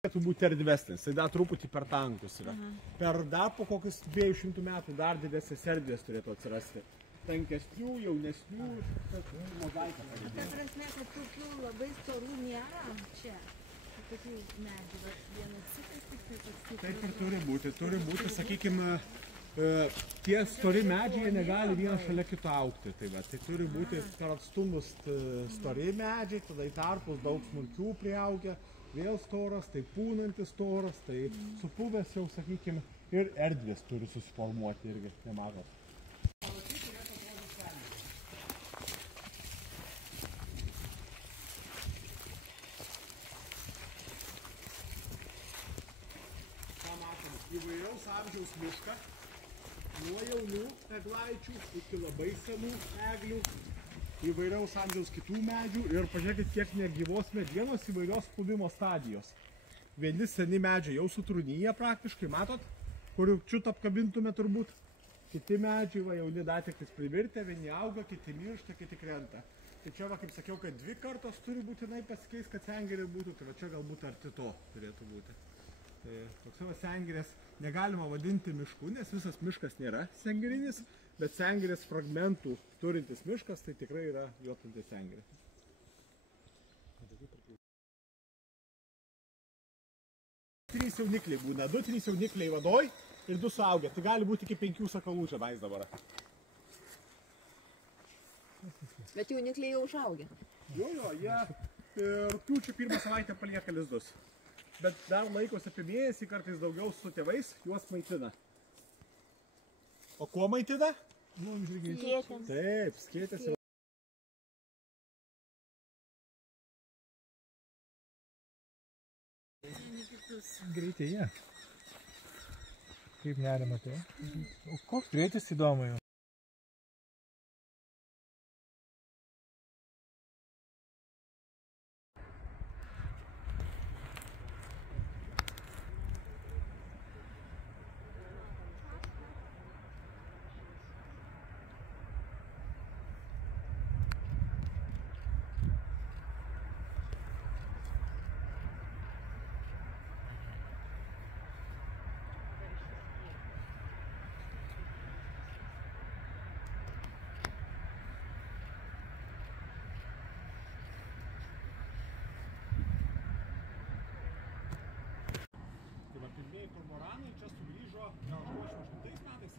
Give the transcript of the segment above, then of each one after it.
Turėtų būti erdvesnis, tai dar truputį per tankus yra. Per dar po kokius 200 metų dar didesnės erdvės turėtų atsirasti. Tankesnių, jaunesnių, mozaika. Ta prasme, kad tokių labai storų nėra čia. Tokių medžių, vienas citas tik tai toks. Taip ir turi būti, sakykime, tie stori medžiai negali vienas šalia kito augti. Tai turi būti per atstumus stori medžiai, tada į tarpus daug smulkių priaugia. Vėl storas, tai pūnantis storas, tai supuvęs jau, sakykime, ir erdvės turi susiformuoti irgi nemažas. Ką matome? Įvairiaus amžiaus mišką, nuo jaunų eglaičių iki labai senų eglių, įvairiaus amžiaus kitų medžių ir pažiūrėkit, kiek negyvos medienos įvairios puvimo stadijos. Vieni seni medžiai jau sutrūnyja praktiškai, matot, kur čiut apkabintume turbūt. Kiti medžiai, va, jauni dar tik privirtę, vieni auga, kiti miršta, kiti krenta. Tai čia, va, kaip sakiau, kad 2 kartos turi būtinai pasikeis, kad sengirė būtų, tai va čia galbūt arti to turėtų būti. Tai toks va sengirės negalima vadinti mišku, nes visas miškas nėra sengirinis, bet sengirės fragmentų turintis miškas, tai tikrai yra juodkrantės sengirė. 3 jaunikliai būna, 2-3 jaunikliai vadoj ir 2 suaugę, tai gali būti iki 5 sakalų čia vais dabar. Bet jaunikliai jau užaugę. Jo, jie rugpjūčio 1 savaitę palieka lizdus. Bet dar laikos apie mėnesį, kartais daugiau su tėvais, juos maitina. O kuo maitina? Skėtėm. Taip, skėtės. Greitėje. Kaip nerima tai? O koks greitis įdomu jau? Pirmieji kormoranai čia sugrįžo 88 metais,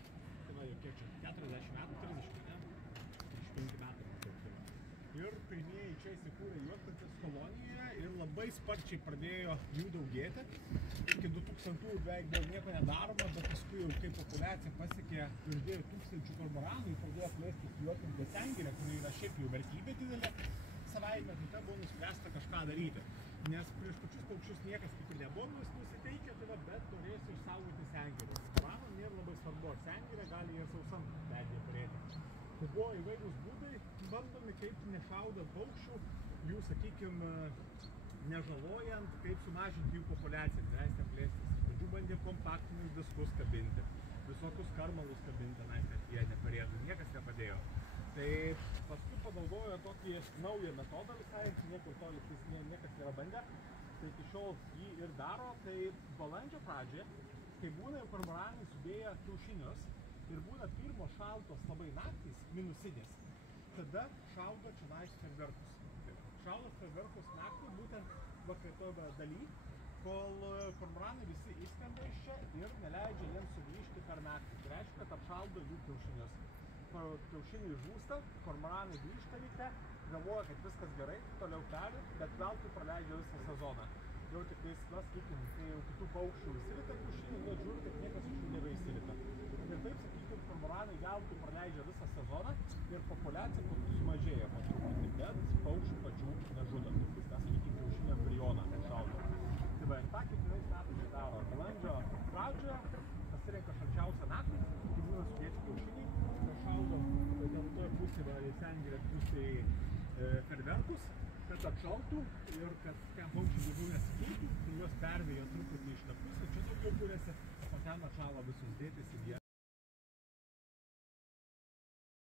tai va jau kiek čia, 40 metų, 30, ne? 35 metų. Ir pirmieji čia įsikūrė Juodkrantės kolonijoje ir labai sparčiai pradėjo jų daugėti. Iki 2000 beveik buvo nieko nedaroma, bet paskui jau kaip populiacija pasiekė virš 2000 kormoranų ir pradėjo plėstis Juodkrantės sengirė, kuri yra šiaip jau vertybė didelė. Savaime tai buvo nuspręsta kažką daryti, nes prieš pačius paukščius niekas kaip ir nebuvo nusiteikę, bet norėsiu išsaugoti sengirę. Kormoranam nėra labai svarbu, ar sengirė gali ir sausam medyje turėti. Tai buvo įvairūs būdai, bandomi kaip nešaudant paukščių, jų, sakykime, nežalojant, kaip sumažinti jų populiaciją, leisti plėstis. Iš pradžių bandė kompaktinius diskus kabinti, visokius karmalus kabinti, kad jie neparėtų, niekas nepadėjo. Tai paskui pagalvojo tokį naują metodą visai, niekur to liktais niekas nėra bandę, tai iki šiol jį ir daro, tai balandžio pradžioje, kai būna jau kormoranai sudėję kiaušinius ir būna pirmos šaltos labai naktys, minusinės, tada šaudo čionais fejerverkus. Šaudo fejerverkus naktį būtent vakartojo daly, kol kormoranai visi išskrenda iš čia ir neleidžia jiems sugrįžti per naktį. Tai reiškia, kad apšaldo jų kiaušinius. Kiaušiniai žūsta, kormoranai grįžta ryte, galvoja, kad viskas gerai, toliau peri, bet veltui praleidžia visą sezoną. Jau tik tais, sakykim, kai jau kitų paukščių įsirita kiaušiniai, jie žiūri, kad niekas iš jų nebeįsirita. Ir taip, sakykim, kormoranai veltui praleidžia visą sezoną ir populiacija po to sumažėja po truputį, bet paukščių pačių nežudo. Nes, sakykim, kiaušinio embrioną šaudo. Tai va, ir tą kiekvienais metais daro. Balandžio pradžioje pasirenka šalčiausią naktį, kai būna sudėti kiaušiniai, šaudo toje pusėje sengirė pusėje fejerverkus, kad atšaltų ir kad ten paukščiai daugiau nesikeitų, tai jos pervėjo truputį iš tą pusę, čia daugiau kuriasi, o ten atšalo visus dėtis ir jie